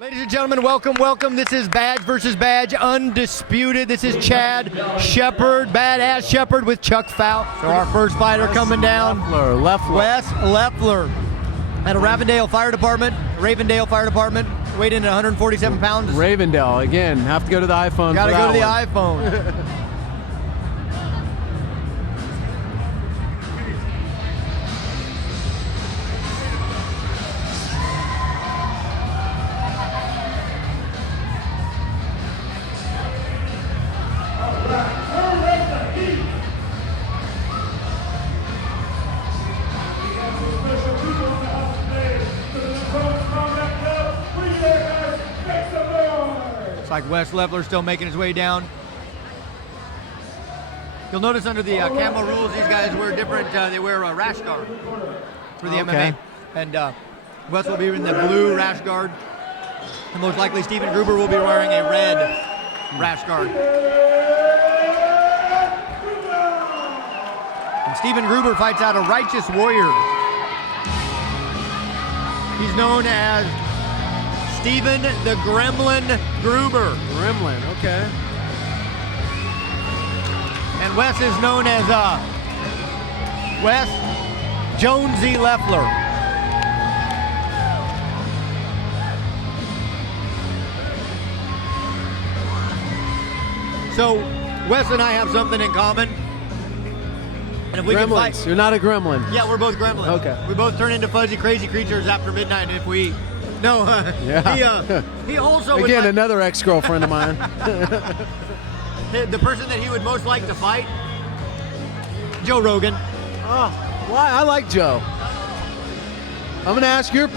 Ladies and gentlemen, welcome, welcome. This is Badge versus Badge, Undisputed. This is Chad Shepard, Badass Shepard with Chuck Fowl. So our first fighter coming down. Leffler. Wes Leffler at a Ravendale Fire Department, weighed in at 147 pounds. Ravendale, again, have to go to the iPhone. Gotta go to the iPhone. It's like Wes Leffler still making his way down. You'll notice under the camo rules, these guys wear different, they wear a rash guard for the MMA. And Wes will be in the blue rash guard. And most likely Stephen Gruber will be wearing a red rash guard. And Stephen Gruber fights out of Righteous Warrior. He's known as Stephen the Gremlin Gruber. Gremlin, okay. And Wes is known as Wes Jonesy Leffler. So Wes and I have something in common. And if we can fight, You're not a gremlin. yeah, we're both gremlins. Okay. We both turn into fuzzy, crazy creatures after midnight, and if we no, Yeah. he also would Again, like, another ex-girlfriend of mine. the person that he would most like to fight, Joe Rogan. Oh, why? I like Joe. I'm going to ask your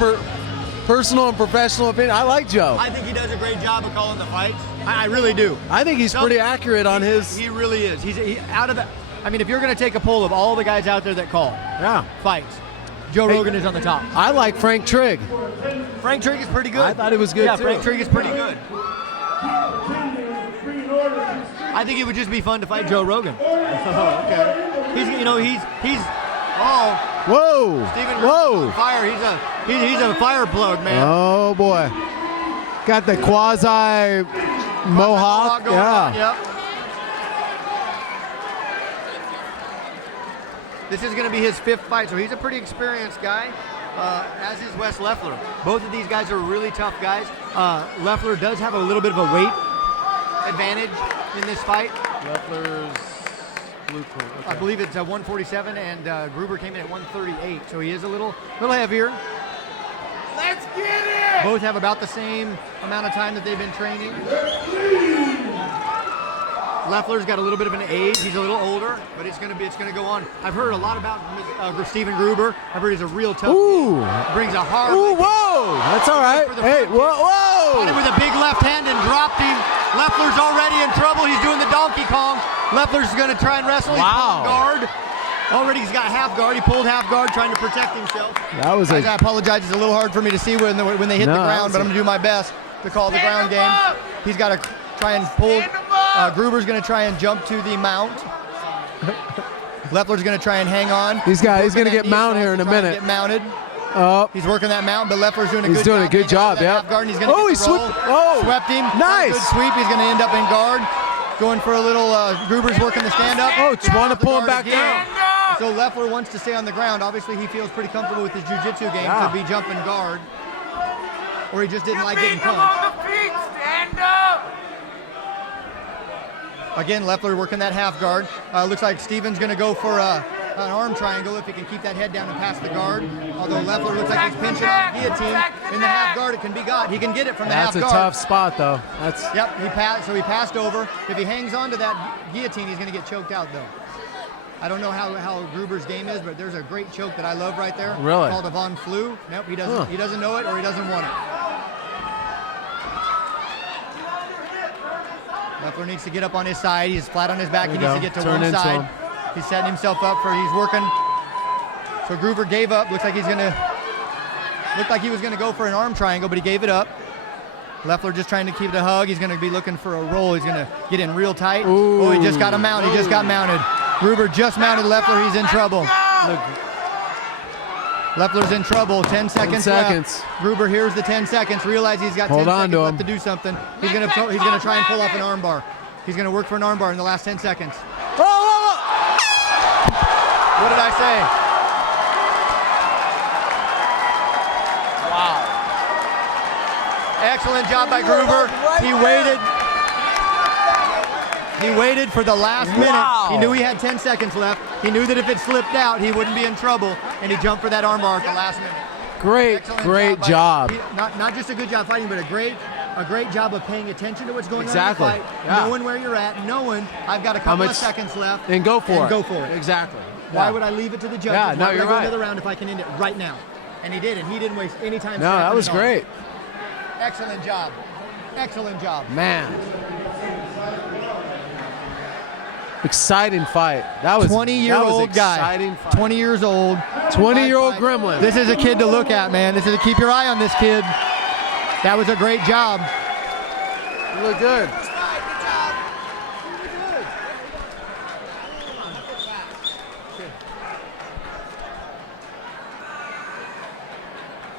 personal and professional opinion. I like Joe. I think he does a great job of calling the fights. I really do. I think he's pretty accurate on his... He really is. He's out of the. I mean, if you're going to take a poll of all the guys out there that call fights, Joe Rogan is on the top. I like Frank Trigg. Frank Trigg is pretty good. I thought he was good, yeah, too. Frank Trigg is pretty good. I think it would just be fun to fight Joe Rogan. Okay. He's Whoa. Stephen Whoa. on fire. He's a fire plug, man. Oh, boy. Got the quasi mohawk. going on, yep. This is going to be his 5th fight, so he's a pretty experienced guy, as is Wes Leffler. Both of these guys are really tough guys. Leffler does have a little bit of a weight advantage in this fight. Leffler's blue coat. Okay. I believe it's 147, and Gruber came in at 138, so he is a little heavier. Let's get it! Both have about the same amount of time that they've been training. Leffler's got a little bit of an age. He's a little older, but it's gonna go on. I've heard a lot about Stephen Gruber. I've heard he's a real tough. Ooh. Brings a hard. Ooh, whoa! That's all right. Hey, whoa! Caught him with a big left hand and dropped him. Leffler's already in trouble. He's doing the Donkey Kong. Leffler's gonna try and wrestle. He's pulling guard. Already he's got half guard. He pulled half guard trying to protect himself. That was Guys, I apologize. It's a little hard for me to see when they hit the ground, but I'm gonna do my best to call the ground game. He's got to try and pull. Gruber's going to try and jump to the mount. Leffler's going to try and hang on. He's going to get mount here in a minute. Get mounted. Oh. He's working that mount, but Leffler's doing a good job. He's doing a good job, yeah. He's going to swept him. Nice. Good sweep. He's going to end up in guard. Going for a little, Gruber's working the stand-up. Oh, just want to pull him back down. So Leffler wants to stay on the ground. Obviously, he feels pretty comfortable with his jiu-jitsu game to be jumping guard. Or he just didn't like getting punched. Stand up! Again, Leffler working that half guard. Looks like Stephen's going to go for an arm triangle if he can keep that head down and pass the guard. Although Leffler looks like he's pinching on the guillotine in the half guard. It can be got. He can get it from the half guard. That's a tough spot, though. Yep, he passed over. If he hangs on to that guillotine, he's going to get choked out, though. I don't know how Gruber's game is, but there's a great choke that I love right there. Really? Called a Von Flu. Nope, he doesn't. He doesn't know it, or he doesn't want it. Leffler needs to get up on his side. He's flat on his back. He needs to get to one side. He's setting himself up he's working. So Gruber gave up. Looked like he was gonna go for an arm triangle, but he gave it up. Leffler just trying to keep the hug. He's gonna be looking for a roll. He's gonna get in real tight. Ooh. Oh, he just got a mount. He just got mounted. Gruber just mounted Leffler. He's in trouble. Look. Leffler's in trouble. 10 seconds left. Gruber hears the 10 seconds. Realizes he's got 10 seconds left to do something. He's gonna try and pull off an armbar. He's gonna work for an armbar in the last 10 seconds. Oh! What did I say? Wow. Excellent job by Gruber. He waited for the last minute. He knew he had 10 seconds left. He knew that if it slipped out, he wouldn't be in trouble, and he jumped for that armbar at the last minute. Great job. Not just a good job fighting, but a great job of paying attention to what's going on in the fight, knowing where you're at, knowing I've got a couple of seconds left, and go for it. Exactly. Why would I leave it to the judges? Yeah, no, Why would you're I go right. another round if I can end it right now? And he did, and he didn't waste any time. No, that was great. Excellent job. Excellent job. Man. Exciting fight. That was 20-year-old guy. Exciting fight. 20 years old. 20-year-old gremlin. This is a kid to look at, man. Keep your eye on this kid. That was a great job. You look good.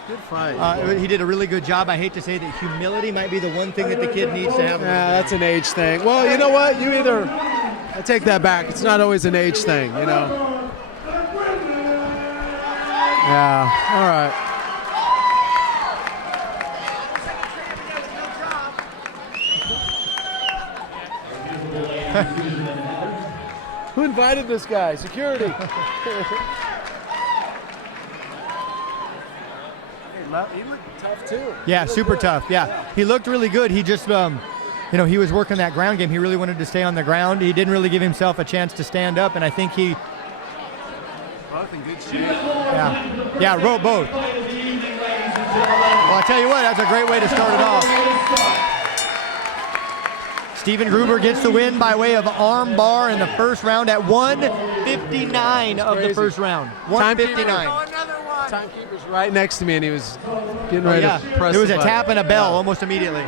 Good fight. He did a really good job. I hate to say that humility might be the one thing that the kid needs to have. Yeah, that's an age thing. Well, you know what? I take that back. It's not always an age thing, you know. Yeah, all right. Who invited this guy? Security. He looked tough too. Yeah, super tough. Yeah, he looked really good. He just, he was working that ground game. He really wanted to stay on the ground. He didn't really give himself a chance to stand up, and I think he. Both in good shape. Yeah, wrote both. Well, I tell you what, that's a great way to start it off. Steven Gruber gets the win by way of arm bar in the first round at 1:59 of the first round. 1:59. Timekeeper's right next to me, and he was getting ready to press. There was the a button. tap and a bell almost immediately.